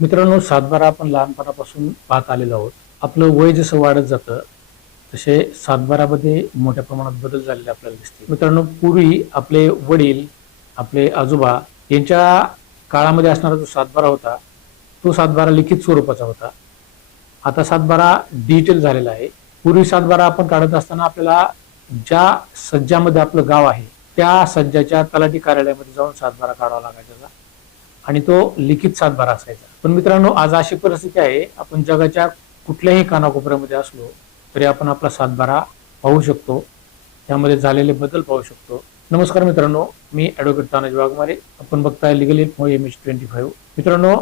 मित्रांनो सातबारा आपण लहानपणापासून पाहत आलेलो आहोत. आपलं वय जसं वाढत जातं तसे सातबारामध्ये मोठ्या प्रमाणात बदल झालेले आपल्याला दिसते मित्रांनो पूर्वी आपले वडील आपले आजोबा यांच्या काळामध्ये असणारा जो सातबारा होता तो सातबारा लिखित स्वरूपाचा होता. आता सातबारा डिजिटल झालेला आहे. पूर्वी सातबारा आपण काढत असताना आपल्याला ज्या सज्जामध्ये आपलं गाव आहे त्या सज्जाच्या तलाठी कार्यालयामध्ये जाऊन सातबारा काढावा लागायचा आणि तो लिखित सातबारा असायचा. पण मित्रांनो आज अशी परिस्थिती आहे आपण जगाच्या कुठल्याही कानाकोपऱ्यामध्ये असलो तरी आपण आपला सातबारा पाहू शकतो. त्यामध्ये झालेले बदल पाहू शकतो. नमस्कार मित्रांनो मी ॲडव्होकेट तानाजी वाघमारे. आपण बघताय legal M H twenty five मित्रांनो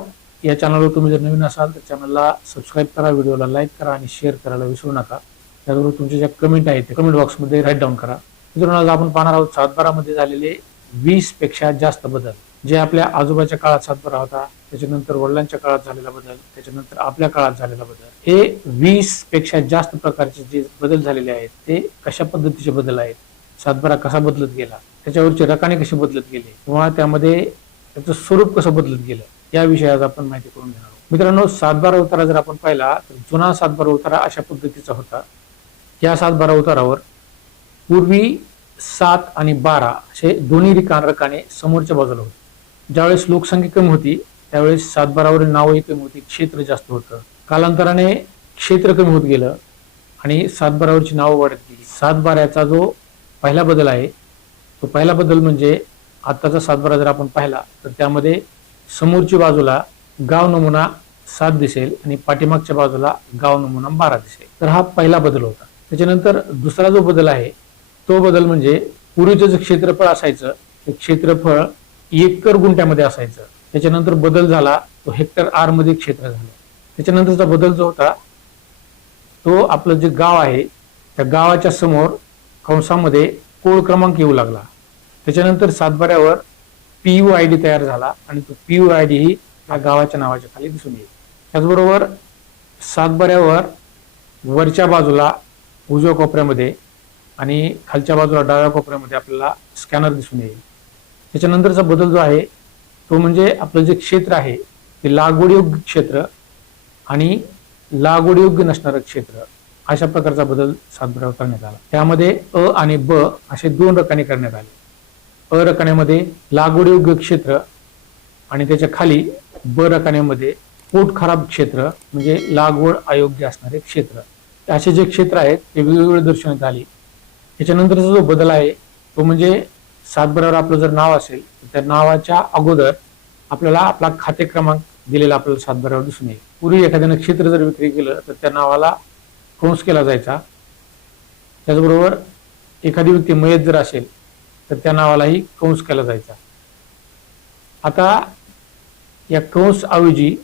या चॅनलवर तुम्ही जर नवीन असाल तर चॅनलला सबस्क्राईब करा व्हिडिओला लाईक करा आणि शेअर करायला विसरू नका. त्याचबरोबर तुमच्या ज्या कमेंट आहेत ते कमेंट बॉक्समध्ये राईट डाऊन करा. मित्रांनो आज आपण पाहणार आहोत सातबारामध्ये झालेले वीसपेक्षा जास्त बदल. जे आपल्या आजोबाच्या काळात सातबारा होता त्याच्यानंतर वडिलांच्या काळात झालेला बदल त्याच्यानंतर आपल्या काळात झालेला बदल हे वीसपेक्षा जास्त प्रकारचे जे बदल झालेले आहेत ते कशा पद्धतीचे बदल आहेत? सातबारा कसा बदलत गेला? त्याच्यावरचे रकाने कसे बदलत गेले? किंवा त्यामध्ये त्याचं स्वरूप कसं बदलत गेलं? या विषयात आपण माहिती करून घेणार आहोत. मित्रांनो सातबारा उतारा जर आपण पाहिला तर जुना सातबारा उतारा अशा पद्धतीचा होता. या सातबारा उतारावर पूर्वी सात आणि बारा असे दोन्ही रिका रकाने समोरच्या बाजूला होते. ज्यावेळेस लोकसंख्या कमी होती त्यावेळेस सातबारावरील नावही कमी होती क्षेत्र जास्त होतं. कालांतराने क्षेत्र कमी होत गेलं आणि सातबारावरची नावं वाढत गेली. सातबाऱ्याचा जो पहिला बदल आहे तो पहिला बदल म्हणजे आत्ताचा सातबारा जर आपण पाहिला तर त्यामध्ये समोरची बाजूला गाव नमुना सात दिसेल आणि पाठीमागच्या बाजूला गाव नमुना बारा दिसेल. तर हा पहिला बदल होता. त्याच्यानंतर दुसरा जो बदल आहे तो बदल म्हणजे पूर्वीचं जे क्षेत्रफळ असायचं ते क्षेत्रफळ एकर गुंठ्यामध्ये असायचं. त्याच्यानंतर बदल झाला तो हेक्टर आरमध्ये क्षेत्र झालं. त्याच्यानंतरचा बदल जो होता तो आपलं जे गाव आहे त्या गावाच्या समोर कंसामध्ये कोड क्रमांक येऊ लागला. त्याच्यानंतर सातबाऱ्यावर पीयू आय डी तयार झाला आणि तो पीयू आय डी ही या गावाच्या नावाच्या खाली दिसून येईल. त्याचबरोबर सातबाऱ्यावर वरच्या बाजूला उजव्या कोपऱ्यामध्ये आणि खालच्या बाजूला डाव्या कोपऱ्यामध्ये आपल्याला स्कॅनर दिसून येईल. त्याच्यानंतरचा बदल जो आहे तो म्हणजे आपलं जे क्षेत्र आहे ते लागवडयोग्य क्षेत्र आणि लागवडयोग्य नसणारं क्षेत्र अशा प्रकारचा बदल सातबाऱ्यावर करण्यात आला. त्यामध्ये अ आणि ब असे दोन रकाने करण्यात आले. अ रकान्यामध्ये लागवडयोग्य क्षेत्र आणि त्याच्याखाली ब रकान्यामध्ये पोट खराब क्षेत्र म्हणजे लागवड अयोग्य असणारे क्षेत्र. असे जे क्षेत्र आहेत ते वेगवेगळे दर्शवण्यात आले. त्याच्यानंतरचा जो बदल आहे तो म्हणजे सातबऱ्यावर आपलं जर नाव असेल तर त्या नावाच्या अगोदर आपल्याला आपला खाते क्रमांक दिलेला आपल्याला सातबऱ्यावर दिसून येईल. पूर्वी एखाद्यानं क्षेत्र जर विक्री केलं तर त्या नावाला कंस केला जायचा. त्याचबरोबर एखादी व्यक्ती मयत जर असेल तर त्या नावालाही कंस केला जायचा. आता या कंसऐवजी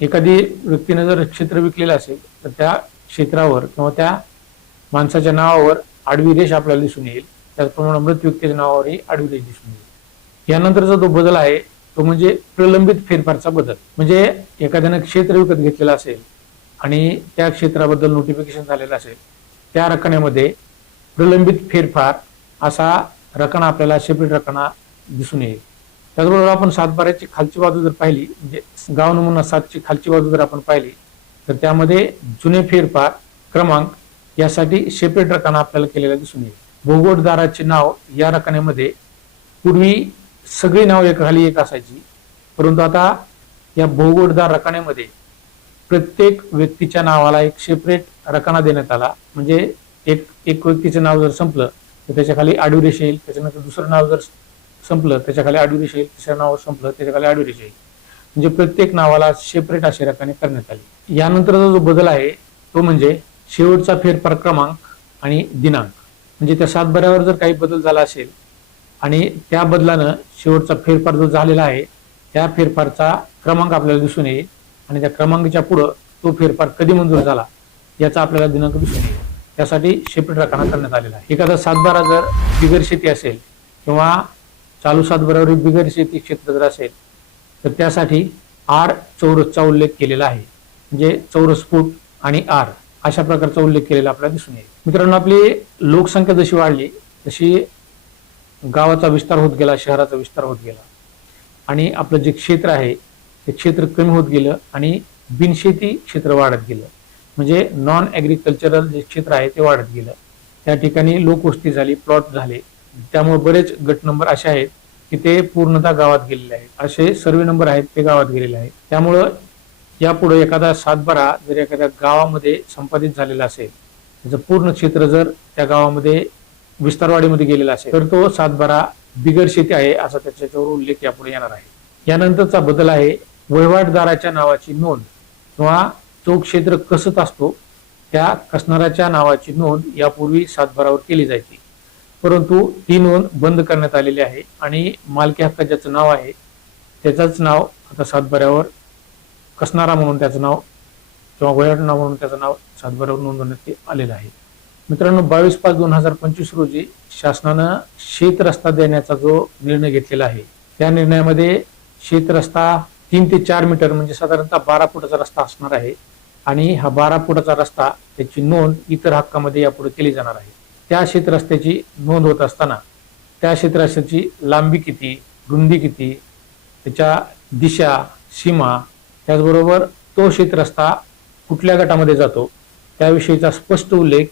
एखादी व्यक्तीने जर क्षेत्र विकलेलं असेल तर त्या क्षेत्रावर किंवा त्या माणसाच्या नावावर आडवी रेष आपल्याला दिसून येईल. त्याचप्रमाणे मृत व्यक्तीच्या नावावरही आडवी दिसून येईल. यानंतरचा जो बदल आहे तो म्हणजे प्रलंबित फेरफारचा बदल. म्हणजे एखाद्यानं क्षेत्र विकत घेतलेलं असेल आणि त्या क्षेत्राबद्दल नोटिफिकेशन झालेलं असेल त्या रकण्यामध्ये प्रलंबित फेरफार असा रकणा आपल्याला सेपरेट रकणा दिसून येईल. त्याचबरोबर आपण सातबाऱ्याची खालची बाजू जर पाहिली म्हणजे गाव नमुना सातची खालची बाजू जर आपण पाहिली तर त्यामध्ये जुने फेरफार क्रमांक यासाठी सेपरेट रकाना आपल्याला केलेला दिसून येईल. भूगोलदाराचे नाव या रकान्यामध्ये पूर्वी सगळी नाव एकाखाली एक असायची. परंतु आता या भूगोलदार रकान्यामध्ये प्रत्येक व्यक्तीच्या नावाला एक सेपरेट रकाना देण्यात आला. म्हणजे एक एक व्यक्तीचं नाव जर संपलं तर त्याच्याखाली आडवी रेषा येईल. त्याच्यानंतर दुसरं नाव जर संपलं त्याच्याखाली आडवी रेषा येईल. तिसऱ्या नाव संपलं त्याच्याखाली आडवी रेषा येईल. म्हणजे प्रत्येक नावाला सेपरेट अशी रकाने करण्यात आली. यानंतरचा जो बदल आहे तो म्हणजे शेवटचा फेरफार क्रमांक आणि दिनांक. म्हणजे त्या सातबाऱ्यावर जर काही बदल झाला असेल आणि त्या बदलानं शेवटचा फेरफार जो झालेला आहे त्या फेरफारचा क्रमांक आपल्याला दिसून येईल आणि त्या क्रमांकाच्या पुढं तो फेरफार कधी मंजूर झाला याचा आपल्याला दिनांक दिसून येईल. त्यासाठी शेपट रखाना करण्यात आलेला आहे. एखादा सातबारा जर बिगर शेती असेल किंवा चालू सातबाऱ्यावर बिगर शेती क्षेत्र जर असेल तर त्यासाठी आर चौरसचा उल्लेख केलेला आहे. म्हणजे चौरस फूट आणि आर. अशा प्रकारचा उल्लेख केलेला आपल्याला दिसून येईल. मित्रांनो आपली लोकसंख्या जशी वाढली तशी गावाचा विस्तार होत गेला शहराचा विस्तार होत गेला. आणि आपलं जे क्षेत्र आहे ते क्षेत्र कमी होत गेलं आणि बिनशेती क्षेत्र वाढत गेलं. म्हणजे नॉन ॲग्रिकल्चरल जे क्षेत्र आहे ते वाढत गेलं. त्या ठिकाणी लोकवस्ती झाली प्लॉट झाले. त्यामुळे बरेच गट नंबर असे आहेत की ते पूर्णतः गावात गेलेले आहेत. असे सर्वे नंबर आहेत ते गावात गेलेले आहेत. त्यामुळं यापुढे एखादा सातबारा जर एखाद्या गावामध्ये संपादित झालेला असेल त्याचं पूर्ण क्षेत्र जर त्या गावामध्ये विस्तारवाडीमध्ये गेलेला असेल तर तो सातबारा बिगर शेती आहे असा त्याच्यावर उल्लेख यापुढे येणार आहे. यानंतरचा बदल आहे वहिवाटदाराच्या नावाची नोंद किंवा तो क्षेत्र कसत असतो त्या कसणाराच्या नावाची नोंद यापूर्वी सातबारावर केली जायची. परंतु ती नोंद बंद करण्यात आलेली आहे आणि मालकी हक्क ज्याचं नाव आहे त्याचंच नाव आता सातबाऱ्यावर कसणारा म्हणून त्याचं नाव किंवा वयाट नाव म्हणून त्याचं नाव सातबाऱ्यावर नोंदवण्यात ते आलेलं आहे. मित्रांनो बावीस पाच दोन हजार पंचवीस रोजी शासनानं शेत रस्ता देण्याचा जो निर्णय घेतलेला आहे त्या निर्णयामध्ये शेत रस्ता तीन ते चार मीटर म्हणजे साधारणतः बारा फुटाचा रस्ता असणार आहे आणि हा बारा फुटाचा रस्ता त्याची नोंद इतर हक्कामध्ये यापुढे केली जाणार आहे. त्या शेत रस्त्याची नोंद होत असताना त्या शेत रस्त्याची लांबी किती रुंदी किती त्याच्या दिशा सीमा त्याचबरोबर तो शेत रस्ता कुठल्या गटामध्ये जातो त्याविषयीचा स्पष्ट उल्लेख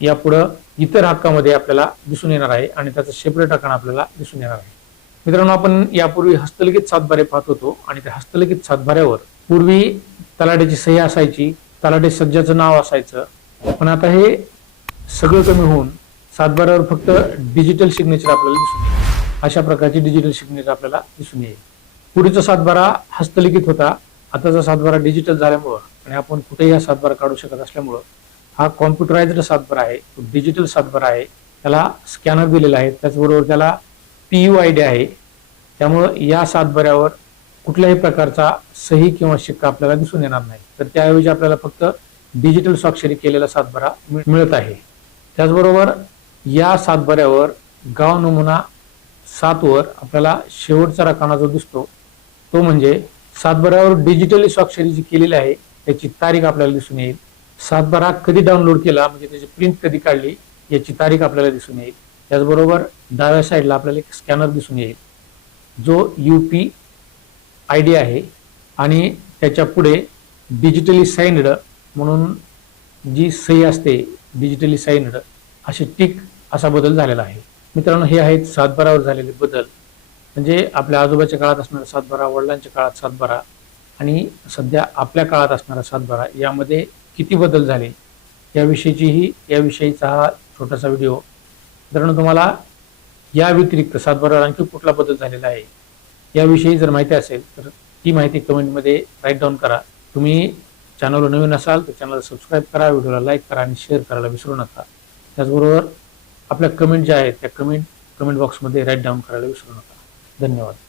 यापुढं इतर हक्कामध्ये आपल्याला दिसून येणार आहे आणि त्याचं सेपरेट आकार आपल्याला दिसून येणार आहे. मित्रांनो आपण यापूर्वी हस्तलिखित सातबारे पाहत होतो आणि त्या हस्तलिखित सातबाऱ्यावर पूर्वी तलाट्याची सह्या असायची तलाटे सज्जाचं नाव असायचं पण आता हे सगळं कमी होऊन सातबाऱ्यावर फक्त डिजिटल सिग्नेचर आपल्याला दिसून येईल. अशा प्रकारची डिजिटल सिग्नेचर आपल्याला दिसून येईल. पूर्वीचा सातबारा हस्तलिखित होता आताचा सातबारा डिजिटल झाल्यामुळं आणि आपण कुठेही हा सातबारा काढू शकत असल्यामुळं हा कॉम्प्युटराइज्ड सातबारा आहे डिजिटल सातबारा आहे त्याला स्कॅनर दिलेला आहे त्याचबरोबर त्याला पी यू आय डी आहे. त्यामुळं या सातबाऱ्यावर कुठल्याही प्रकारचा सही किंवा शिक्का आपल्याला दिसून येणार नाही. तर त्याऐवजी आपल्याला फक्त डिजिटल स्वाक्षरी केलेला सातबारा मिळत आहे. त्याचबरोबर या सातबाऱ्यावर गाव नमुना सातवर आपल्याला शेवटचा रकाना जो दिसतो तो म्हणजे सातबाऱ्यावर डिजिटली स्वाक्षरी जी केलेली आहे त्याची तारीख आपल्याला दिसून येईल. सातबारा कधी डाउनलोड केला म्हणजे त्याची प्रिंट कधी काढली याची तारीख आपल्याला दिसून येईल. त्याचबरोबर डाव्या साईडला आपल्याला एक स्कॅनर दिसून येईल. जो यू पी आय डी आहे आणि त्याच्या पुढे डिजिटली साईनड म्हणून जी सही असते डिजिटली साईनड अशी टिक असा बदल झालेला आहे. मित्रांनो हे आहेत सातबारावर झालेले बदल. म्हणजे आपल्या आजोबाच्या काळात असणारा सातबारा वडिलांच्या काळात सातबारा आणि सध्या आपल्या काळात असणारा सातबारा यामध्ये किती बदल झाले याविषयीचीही याविषयीचा हा छोटासा व्हिडिओ. मित्रांनो तुम्हाला या व्यतिरिक्त सातबारावर आणखी कुठला बदल झालेला आहे याविषयी जर माहिती असेल तर ती माहिती कमेंटमध्ये राईट डाऊन करा. तुम्ही चॅनलवर नवीन असाल तर चॅनलला सबस्क्राईब करा व्हिडिओला लाईक करा आणि शेअर करायला विसरू नका. त्याचबरोबर आपल्या कमेंट ज्या आहेत त्या कमेंट कमेंट बॉक्समध्ये राईट डाऊन करायला विसरू नका. धन्यवाद.